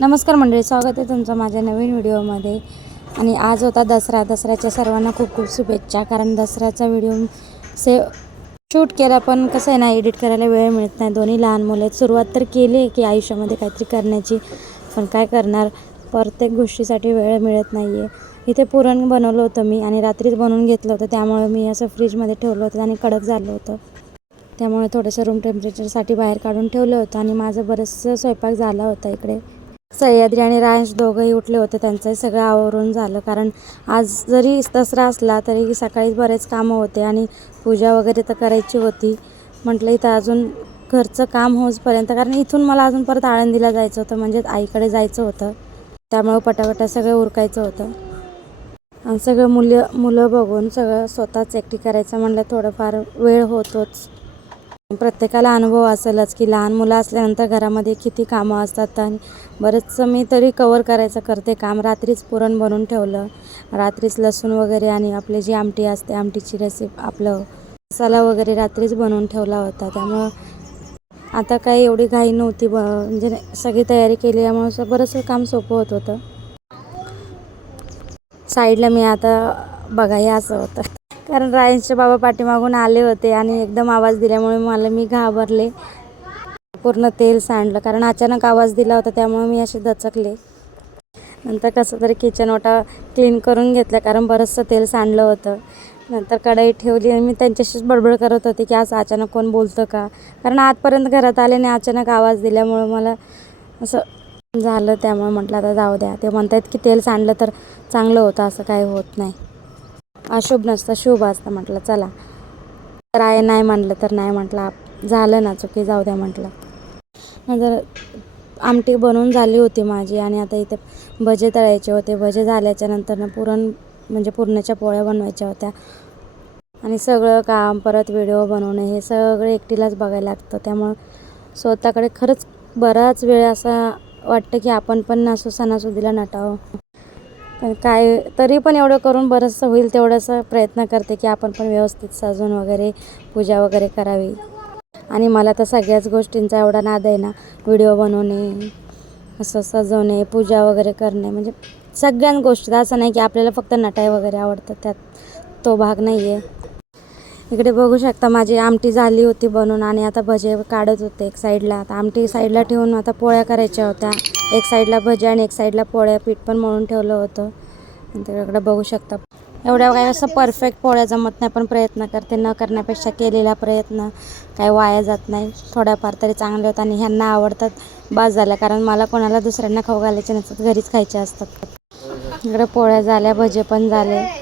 नमस्कार मंडळी स्वागत आहे तुमचं माझ्या नवीन व्हिडिओमध्ये. आणि आज होता दसरा. दसऱ्याच्या सर्वांना खूप खूप शुभेच्छा कारण दसऱ्याचा व्हिडिओ से शूट केला पण कसं आहे ना एडिट करायला वेळ मिळत नाही. दोन्ही लहान मुलं आहेत. सुरुवात तर केली आहे की आयुष्यामध्ये काहीतरी करण्याची पण काय करणार? प्रत्येक गोष्टीसाठी वेळ मिळत नाही आहे इथे पुरण बनवलं होतं मी आणि रात्रीच बनवून घेतलं होतं. त्यामुळे मी असं फ्रीजमध्ये ठेवलं होतं आणि कडक झालं होतं. त्यामुळे थोडंसं रूम टेम्परेचरसाठी बाहेर काढून ठेवलं होतं आणि माझं बरंचसं स्वयंपाक झाला होता इकडे. सह्याद्री आणि रायंश दोघंही उठले होते. त्यांचंही सगळं आवरून झालं. कारण आज जरी दसरा असला तरी सकाळी बरेच कामं होते आणि पूजा वगैरे तर करायची होती. म्हटलं इथं अजून घरचं काम होईपर्यंत कारण इथून मला अजून परत आळंदीला जायचं होतं. म्हणजे आईकडे जायचं होतं. त्यामुळे पटापटा सगळं उरकायचं होतं. आणि सगळं मुलं मुलं बघून सगळं स्वतःच एकटी करायचं म्हणलं थोडंफार वेळ होतोच. प्रत्येकाला अनुभव असेलच की लहान मुलं असल्यानंतर घरामध्ये किती कामं असतात आणि बरंचसं मी तरी कवर करायचं करते काम. रात्रीच पुरण बनवून ठेवलं. रात्रीच लसूण वगैरे आणि आपली जी आमटी असते आमटीची रेसिपी आपलं मसाला वगैरे रात्रीच बनवून ठेवला होता. त्यामुळं आता काही एवढी घाई नव्हती. ब म्हणजे सगळी तयारी केली. त्यामुळं बरंचसं काम सोपं होत होतं. साईडला मी आता बघा हे असं होतं. कारण रायन्सचे बाबा पाठीमागून आले होते आणि एकदम आवाज दिल्यामुळे मला मी घाबरले. पूर्ण तेल सांडलं कारण अचानक आवाज दिला होता त्यामुळे मी असे दचकले. नंतर कसं तरी किचन ओटा क्लीन करून घेतलं कारण बरंचसं तेल सांडलं होतं. नंतर कढई ठेवली आणि मी त्यांच्याशीच बडबड करत होते की असं अचानक कोण बोलतं का? कारण आजपर्यंत घरात आले आणि अचानक आवाज दिल्यामुळं मला असं झालं त्यामुळे म्हटलं आता जाऊ द्या. ते म्हणतात की तेल सांडलं तर चांगलं होतं असं काही होत नाही. अशुभ नसतं शुभ असतं म्हटलं चला. तर आहे नाही म्हटलं तर नाही म्हटलं आप- झालं ना चुकी जाऊ द्या म्हटलं. नंतर आमटी बनवून झाली होती माझी आणि आता इथे भजे तळायचे होते. भजे झाल्याच्यानंतर पुरण म्हणजे पुरणाच्या पोळ्या बनवायच्या होत्या. आणि सगळं काम परत व्हिडिओ बनवणं हे सगळं एकटीलाच बघायला लागतं. त्यामुळं स्वतःकडे खरंच बराच वेळ असा वाटतं की आपण पण असं सणासुदीला नटावं. पण काय तरी पण एवढं करून बरंचसं होईल तेवढंसं प्रयत्न करते की आपण पण व्यवस्थित सजून वगैरे पूजा वगैरे करावी. आणि मला तर सगळ्याच गोष्टींचा एवढा नाद आहे ना व्हिडिओ बनवणे असं सजवणे पूजा वगैरे करणे म्हणजे सगळ्याच गोष्टी असं नाही की आपल्याला फक्त नटाई वगैरे आवडतं त्यात तो भाग नाही आहे इकडे बघू शकता माझी आमटी झाली होती बनवून आणि आता भजे काढत होते एक साईडला. आता आमटी साईडला ठेवून आता पोळ्या करायच्या होत्या. एक साईडला भजे आणि एक साईडला पोळ्या पीठ पण मळून ठेवलं होतं. तिकडे बघू शकता. एवढ्या काही असं परफेक्ट पोळ्या जमत नाही पण प्रयत्न करते. न करण्यापेक्षा केलेला प्रयत्न. काय वाया जात नाही. थोड्याफार तरी चांगले होतात आणि ह्यांना आवडतात बाज झाल्या कारण मला कोणाला दुसऱ्यांना खाऊ घालायचे नसतात. घरीच खायचे असतात. इकडे पोळ्या झाल्या भजे पण झाले.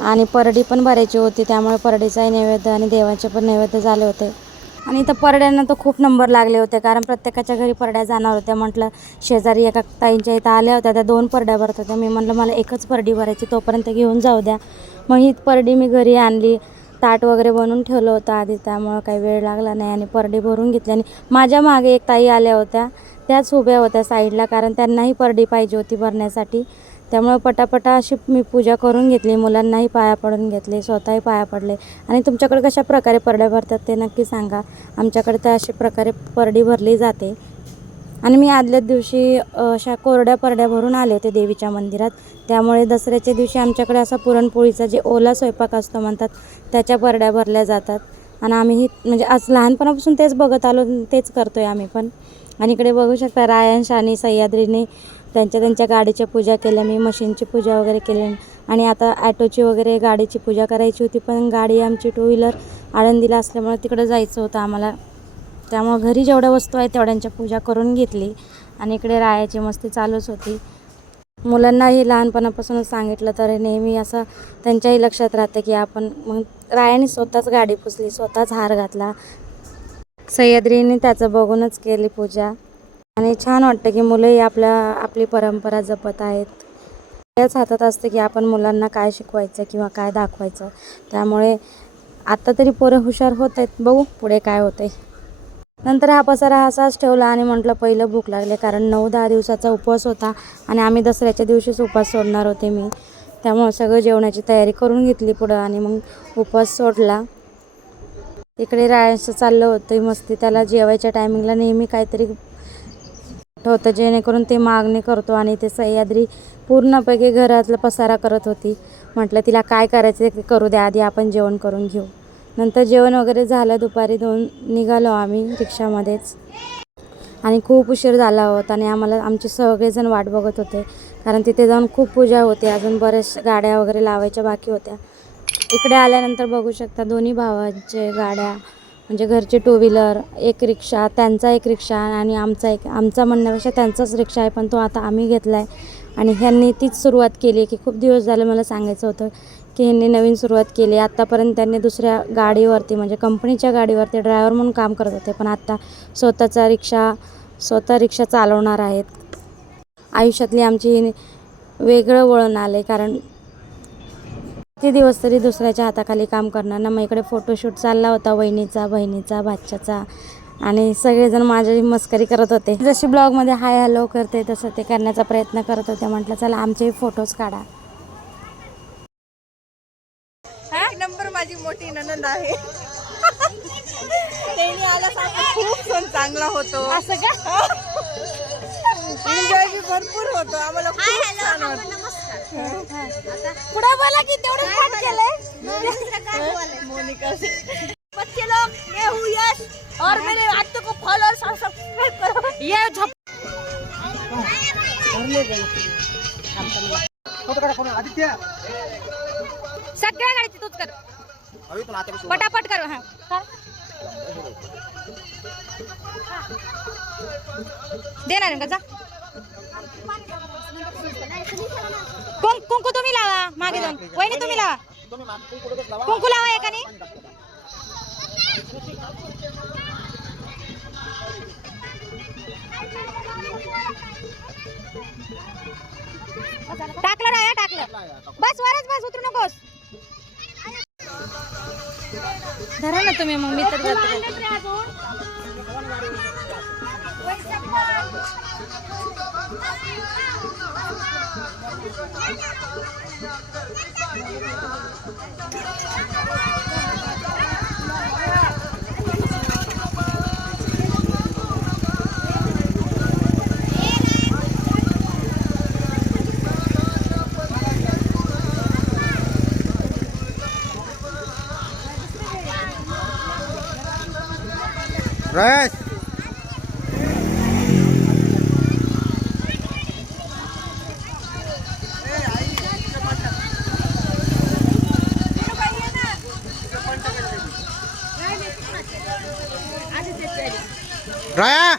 आणि परडी पण भरायची होती त्यामुळे परडीचाही नैवेद्य आणि देवाचे पण नैवेद्य झाले होते. आणि इथं परड्यांना तर खूप नंबर लागले होते कारण प्रत्येकाच्या घरी परड्या जाणार होत्या. म्हटलं शेजारी एका ताईंच्या इथं आल्या होत्या त्या दोन परड्या भरत होत्या. मी म्हटलं मला एकच परडी भरायची तोपर्यंत घेऊन जाऊ द्या. मग ही परडी मी घरी आणली ताट वगैरे बनवून ठेवलं होतं आधी त्यामुळं काही वेळ लागला नाही. आणि परडी भरून घेतली. आणि माझ्या मागे एक ताई आल्या होत्या त्याच उभ्या होत्या साईडला कारण त्यांनाही परडी पाहिजे होती भरण्यासाठी. त्यामुळे पटापटा अशी मी पूजा करून घेतली. मुलांनाही पाया पडून घेतले स्वतःही पाया पडले. आणि तुमच्याकडे कशा प्रकारे परड्या भरतात ते नक्की सांगा. आमच्याकडे तर अशा प्रकारे परडी भरली जाते. आणि मी आदल्याच दिवशी अशा कोरड्या परड्या भरून आले होते देवीच्या मंदिरात. त्यामुळे दसऱ्याच्या दिवशी आमच्याकडे असा पुरणपोळीचा जे ओला स्वयंपाक असतो म्हणतात त्याच्या परड्या भरल्या जातात. आणि आम्हीही म्हणजे आज लहानपणापासून तेच बघत आलो तेच करतो आहे आम्ही पण. आणि इकडे बघू शकता रायन आणि सह्याद्रीने त्यांच्या त्यांच्या गाडीच्या पूजा केल्या मी मशीनची पूजा वगैरे केली. आणि आता ॲटोची वगैरे गाडीची पूजा करायची होती पण गाडी आमची टू व्हीलर आळंदीला असल्यामुळे तिकडं जायचं होतं आम्हाला. त्यामुळं घरी जेवढ्या वस्तू आहेत तेवढ्यांच्या पूजा करून घेतली आणि इकडे रायाची मस्ती चालूच होती. मुलांनाही लहानपणापासूनच सांगितलं तर नेहमी असं त्यांच्याही लक्षात राहतं की आपण मग रायाने स्वतःच गाडी पुसली स्वतःच हार घातला. सह्याद्रीने त्याचं बघूनच केली पूजा. आणि छान वाटतं की मुलंही आपल्या आपली परंपरा जपत आहेत. त्याच हातात असतं की आपण मुलांना काय शिकवायचं किंवा काय दाखवायचं. त्यामुळे आत्ता तरी पोरं हुशार होत आहेत. बघू पुढे काय होतंय. नंतर हा पसारा असाच ठेवला आणि म्हटलं पहिलं भूक लागले कारण नऊ दहा दिवसाचा उपवास होता आणि आम्ही दसऱ्याच्या दिवशीच उपवास सोडणार होते मी. त्यामुळं सगळं जेवणाची तयारी करून घेतली पुढं आणि मग उपवास सोडला. इकडे राहायचं चाललं होतं मस्ती. त्याला जेवायच्या टायमिंगला नेहमी काहीतरी होतं. जेणेकरून ते मागणी करतो आणि ते सह्याद्री पूर्णपैकी घरातला पसारा करत होती. म्हटलं तिला काय करायचं ते करू द्या. आधी आपण जेवण करून घेऊ. नंतर जेवण वगैरे झालं. दुपारी दोन निघालो आम्ही रिक्षामध्येच. आणि खूप उशीर झाला होता आणि आम्हाला आमचे सगळेजण वाट बघत होते. कारण तिथे जाऊन खूप पूजा होती. अजून बऱ्याच गाड्या वगैरे लावायच्या बाकी होत्या. इकडे आल्यानंतर बघू शकता दोन्ही भावांचे गाड्या म्हणजे घरचे टू व्हीलर एक रिक्षा त्यांचा एक रिक्षा आणि आमचा एक आमचा म्हणण्यापेक्षा त्यांचाच रिक्षा आहे पण तो आता आम्ही घेतला आहे आणि ह्यांनी तीच सुरुवात केली की खूप दिवस झाले मला सांगायचं होतं की ह्यांनी नवीन सुरुवात केली. आत्तापर्यंत त्यांनी दुसऱ्या गाडीवरती म्हणजे कंपनीच्या गाडीवरती ड्रायव्हर म्हणून काम करत होते पण आत्ता स्वतःचा रिक्षा स्वतः रिक्षा चालवणार आहेत. आयुष्यातली आमची वेगळं वळण आलं आहे कारण किती दिवस तरी दुसऱ्याच्या हाताखाली काम करणार ना? मग इकडे फोटोशूट चालला होता वहिनीचा बहिणीचा भाच्याचा. आणि सगळेजण माझी मस्करी करत होते. जशी ब्लॉगमध्ये हाय हॅलो करते तसं ते करण्याचा प्रयत्न करत होते. म्हटलं चला आमचेही फोटोज काढा. एक नंबर माझी मोठी ननंद आहे. खूप सण चांगला होतो. असं का? एन्जॉय बी भरपूर होतो. आम्हाला खूप छान वाटतं पुढे बोला की तेवढं मोनिका कुंकू तुम्ही लावा मागे जाऊन. वहिनी तुम्ही लावा. कुंकू लावा एकाने. टाकलं राया टाकलं. बस वरच बस उतरू नकोस. धरा ना तुम्ही मग मी तर जाते. Rest. राया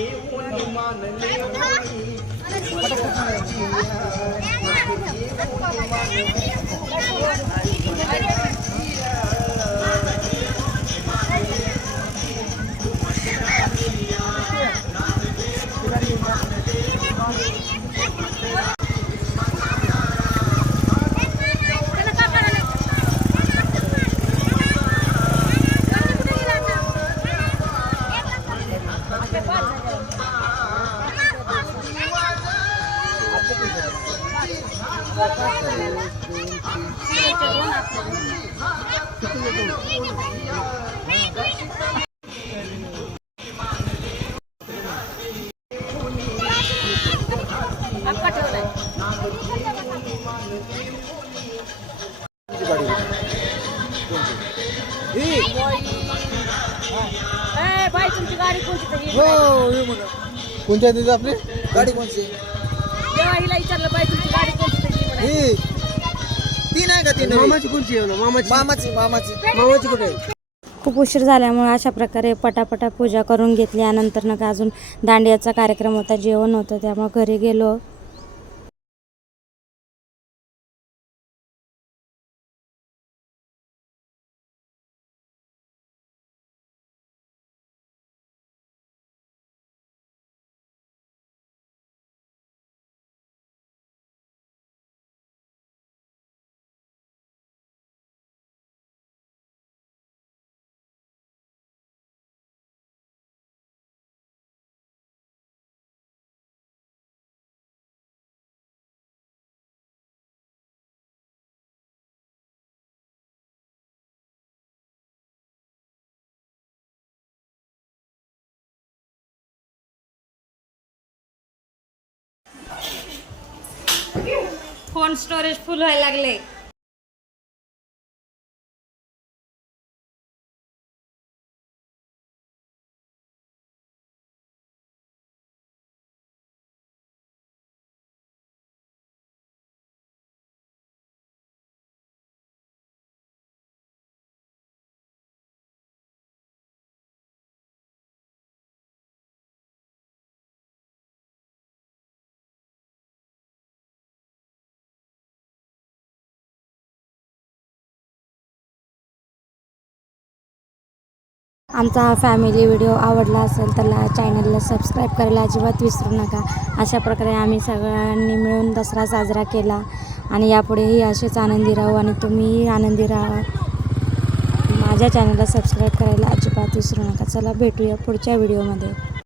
ए, बाई कोणती आहे तिथे आपली गाडी हिला विचारलं तुमची गाडी कोणती म्हणे, ही ती नाही का ती मामाची कोणची आहे मामाची मामाची मामाची मामाची कुठे आहे खूप उशीर झाल्यामुळे अशा प्रकारे पटापटा पूजा करून घेतली. यानंतर नका अजून दांडियाचा कार्यक्रम होता जेवण होतं त्यामुळे घरी गेलो. फोन स्टोरेज फुल व्हायला लागले. आमचा हा फॅमिली व्हिडिओ आवडला असेल तर चॅनलला सबस्क्राईब करायला अजिबात विसरू नका. अशा प्रकारे आम्ही सगळ्यांनी मिळून दसरा साजरा केला. आणि यापुढेही असेच आनंदी राहू आणि तुम्हीही आनंदी राहा. माझ्या चॅनलला सबस्क्राईब करायला अजिबात विसरू नका. चला भेटूया पुढच्या व्हिडिओमध्ये